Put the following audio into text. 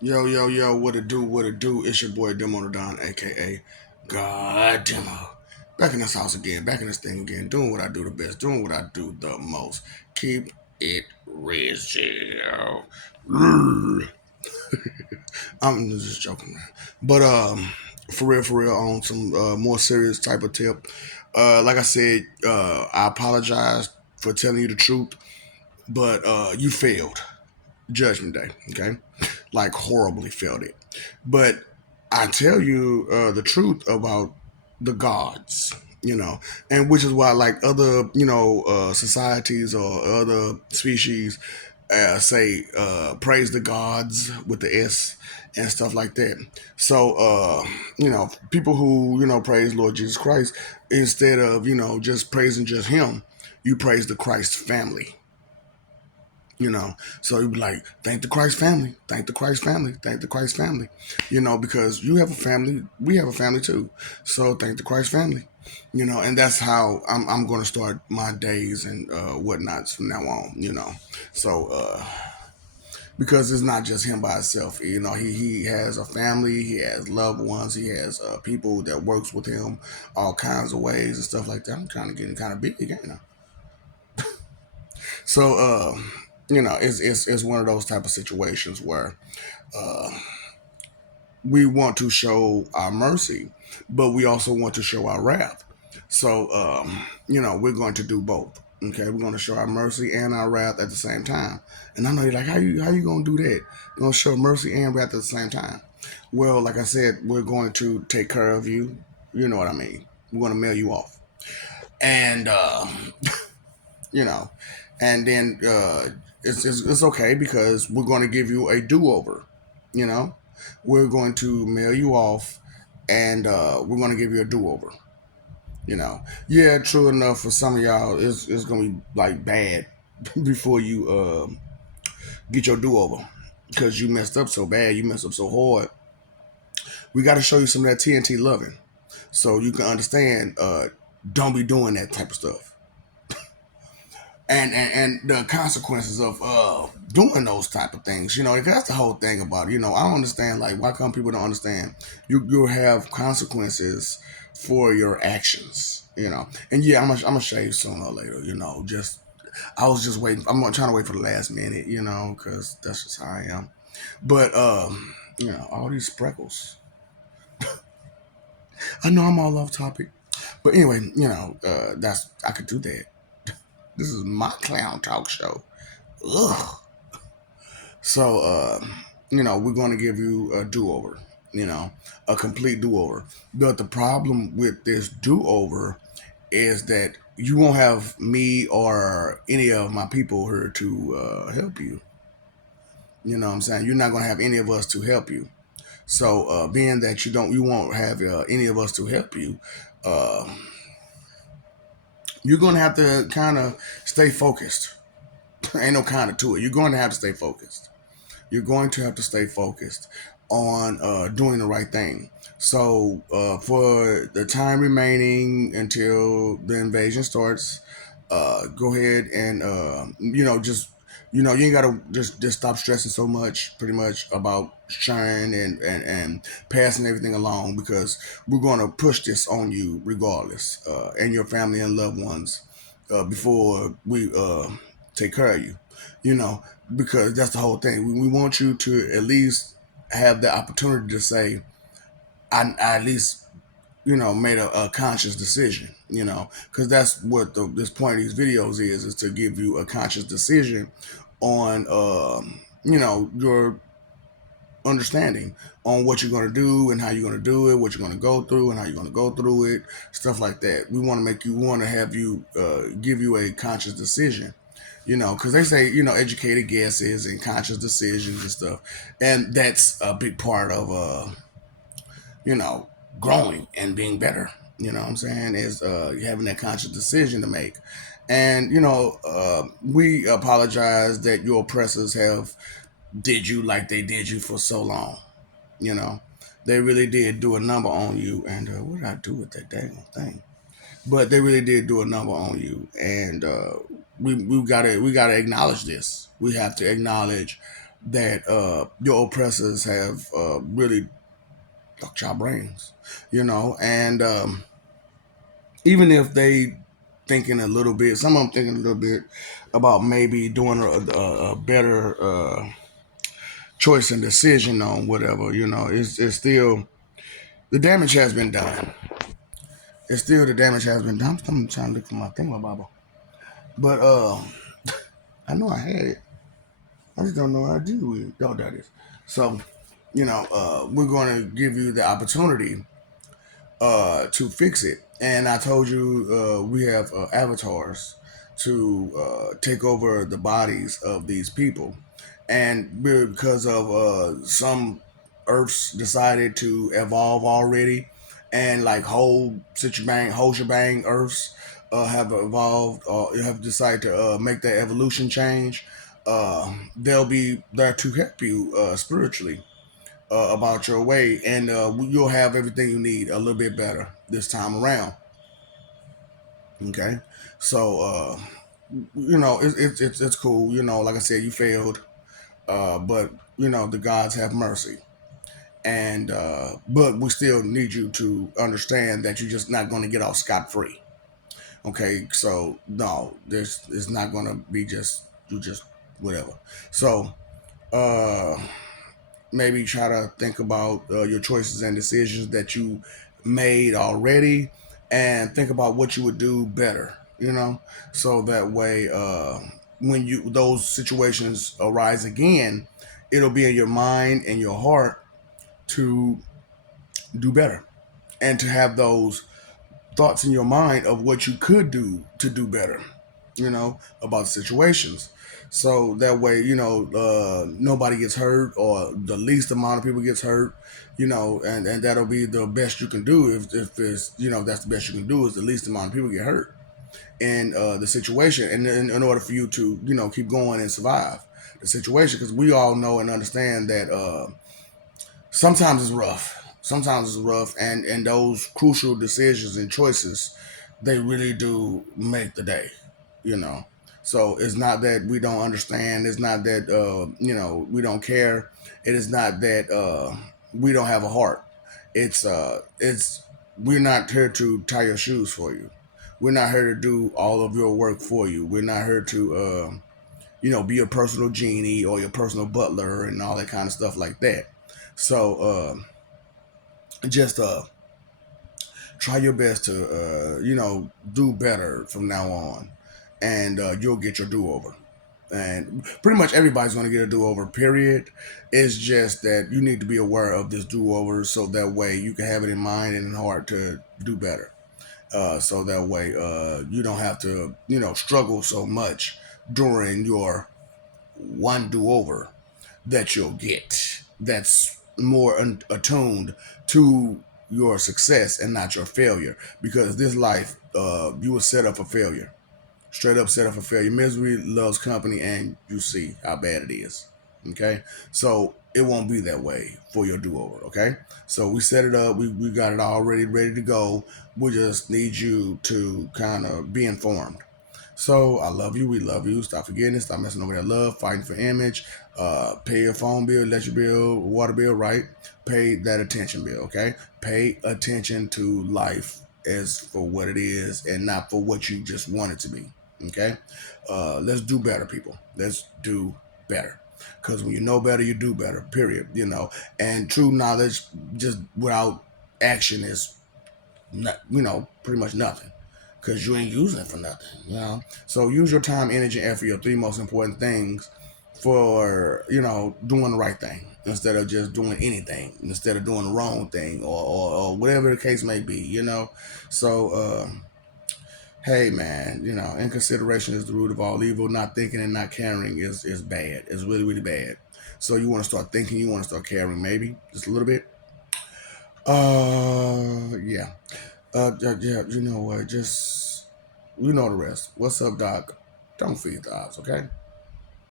Yo, yo, yo, what it do, what it do? It's your boy Demo Don, aka God Demo. Back in this house again, back in this thing again, doing what I do the best, doing what I do the most. Keep it real. I'm just joking, man. But for real, on some more serious type of tip. Like I said, I apologize for telling you the truth, but you failed Judgment Day. Okay, like horribly failed it. But I tell you the truth about the gods, you know, and which is why, like other, societies or other species say, praise the gods with the S and stuff like that. So, people who, praise Lord Jesus Christ, instead of, just praising just Him, you praise the Christ family. So you'd be like, thank the Christ family, thank the Christ family, thank the Christ family, because you have a family, we have a family too. So thank the Christ family, and that's how I'm going to start my days and whatnots from now on, So, because it's not just him by himself, he has a family, he has loved ones, he has people that works with him, all kinds of ways and stuff like that. I'm kind of getting kind of big again. So, it's one of those type of situations where uh, we want to show our mercy, but we also want to show our wrath. So, we're going to do both. Okay, we're going to show our mercy and our wrath at the same time. And I know you're like, how you going to do that? You're going to show mercy and wrath at the same time. Well, like I said, we're going to take care of you. You know what I mean? We're going to mail you off, and you know, and then it's okay because we're going to give you a do over. You know, we're going to mail you off, and we're going to give you a do over. Yeah, true enough. For some of y'all, it's going to be like bad before you get your do over because you messed up so bad, you messed up so hard. We got to show you some of that TNT loving, so you can understand. Don't be doing that type of stuff. And the consequences of doing those type of things. That's the whole thing about it. I don't understand, like, why come people don't understand you'll have consequences for your actions. And yeah, I'm gonna shave sooner or later. Just I was just waiting. I'm trying to wait for the last minute. Because that's just how I am. But all these sprinkles. I know I'm all off topic, but anyway, that's I could do that. This is my clown talk show. Ugh. So, we're going to give you a do over, a complete do over. But the problem with this do over is that you won't have me or any of my people here to help you. You know what I'm saying? You're not going to have any of us to help you. So, being that you won't have any of us to help you, uh, you're going to have to kind of stay focused. Ain't no kind of to it. You're going to have to stay focused. You're going to have to stay focused on doing the right thing. So, for the time remaining until the invasion starts, go ahead and just you ain't gotta just stop stressing so much, pretty much about sharing and passing everything along because we're going to push this on you regardless, and your family and loved ones before we take care of you. You know, because that's the whole thing. We want you to at least have the opportunity to say, I at least, made a conscious decision, because that's what this point of these videos is to give you a conscious decision on, your understanding on what you're going to do and how you're going to do it, what you're going to go through and how you're going to go through it, stuff like that. We want to have you, give you a conscious decision, because they say, educated guesses and conscious decisions and stuff. And that's a big part of, you know, growing and being better. You know what I'm saying? Is having that conscious decision to make. And, we apologize that your oppressors have did you like they did you for so long. You know, they really did do a number on you. And what did I do with that dang thing? But they really did do a number on you. And we gotta acknowledge this. We have to acknowledge. that your oppressors have really fucked your brains, and even if they thinking a little bit, some of them thinking a little bit about maybe doing a better choice and decision on whatever, it's still the damage has been done. It's still the damage has been done. I'm trying to look for my thing, my Bible, but I know I had it. I just don't know how to deal with it. Oh, that is. So, we're going to give you the opportunity to fix it. And I told you we have avatars to take over the bodies of these people. And because of some Earths decided to evolve already, and like whole shebang Earths have evolved or have decided to make that evolution change, they'll be there to help you spiritually about your way, and you'll have everything you need a little bit better this time around. Okay, so it's cool. Like I said, you failed, but the gods have mercy, and but we still need you to understand that you're just not going to get off scot free. Okay, so no, this is not going to be just you just whatever. So. uh Maybe try to think about your choices and decisions that you made already, and think about what you would do better, so that way when you those situations arise again, it'll be in your mind and your heart to do better, and to have those thoughts in your mind of what you could do to do better, about situations. So that way, nobody gets hurt, or the least amount of people gets hurt, and that'll be the best you can do. If it's, that's the best you can do, is the least amount of people get hurt in the situation. And in order for you to, keep going and survive the situation, because we all know and understand that sometimes it's rough. Sometimes it's rough, and those crucial decisions and choices, they really do make the day. You know, so it's not that we don't understand. It's not that we don't care. It is not that we don't have a heart. It's we're not here to tie your shoes for you. We're not here to do all of your work for you. We're not here to be your personal genie or your personal butler and all that kind of stuff like that. So just try your best to do better from now on, and you'll get your do-over. And pretty much everybody's going to get a do-over, period. It's just that you need to be aware of this do-over, so that way you can have it in mind and in heart to do better. So that way you don't have to struggle so much during your one do-over that you'll get, that's more attuned to your success and not your failure. Because this life, you were set up for failure. Straight up set up for failure. Misery loves company, and you see how bad it is. Okay? So it won't be that way for your do over. Okay? So we set it up. We got it already ready to go. We just need you to kind of be informed. So I love you. We love you. Stop forgetting it. Stop messing over that love. Fighting for image. Pay your phone bill, electric bill, water bill, right? Pay that attention bill, okay? Pay attention to life as for what it is, and not for what you just want it to be, okay? Let's do better, people. Let's do better. Because when you know better, you do better, period. And true knowledge just without action is not, pretty much nothing, because you ain't using it for nothing. So use your time, energy, and effort, your three most important things, for doing the right thing, instead of just doing anything, instead of doing the wrong thing, or whatever the case may be. So hey man, inconsideration is the root of all evil. Not thinking and not caring is bad. It's really, really bad. So you want to start thinking, you want to start caring, maybe just a little bit. Yeah. Yeah, you know what? Just the rest. What's up, Doc? Don't feed the odds, okay?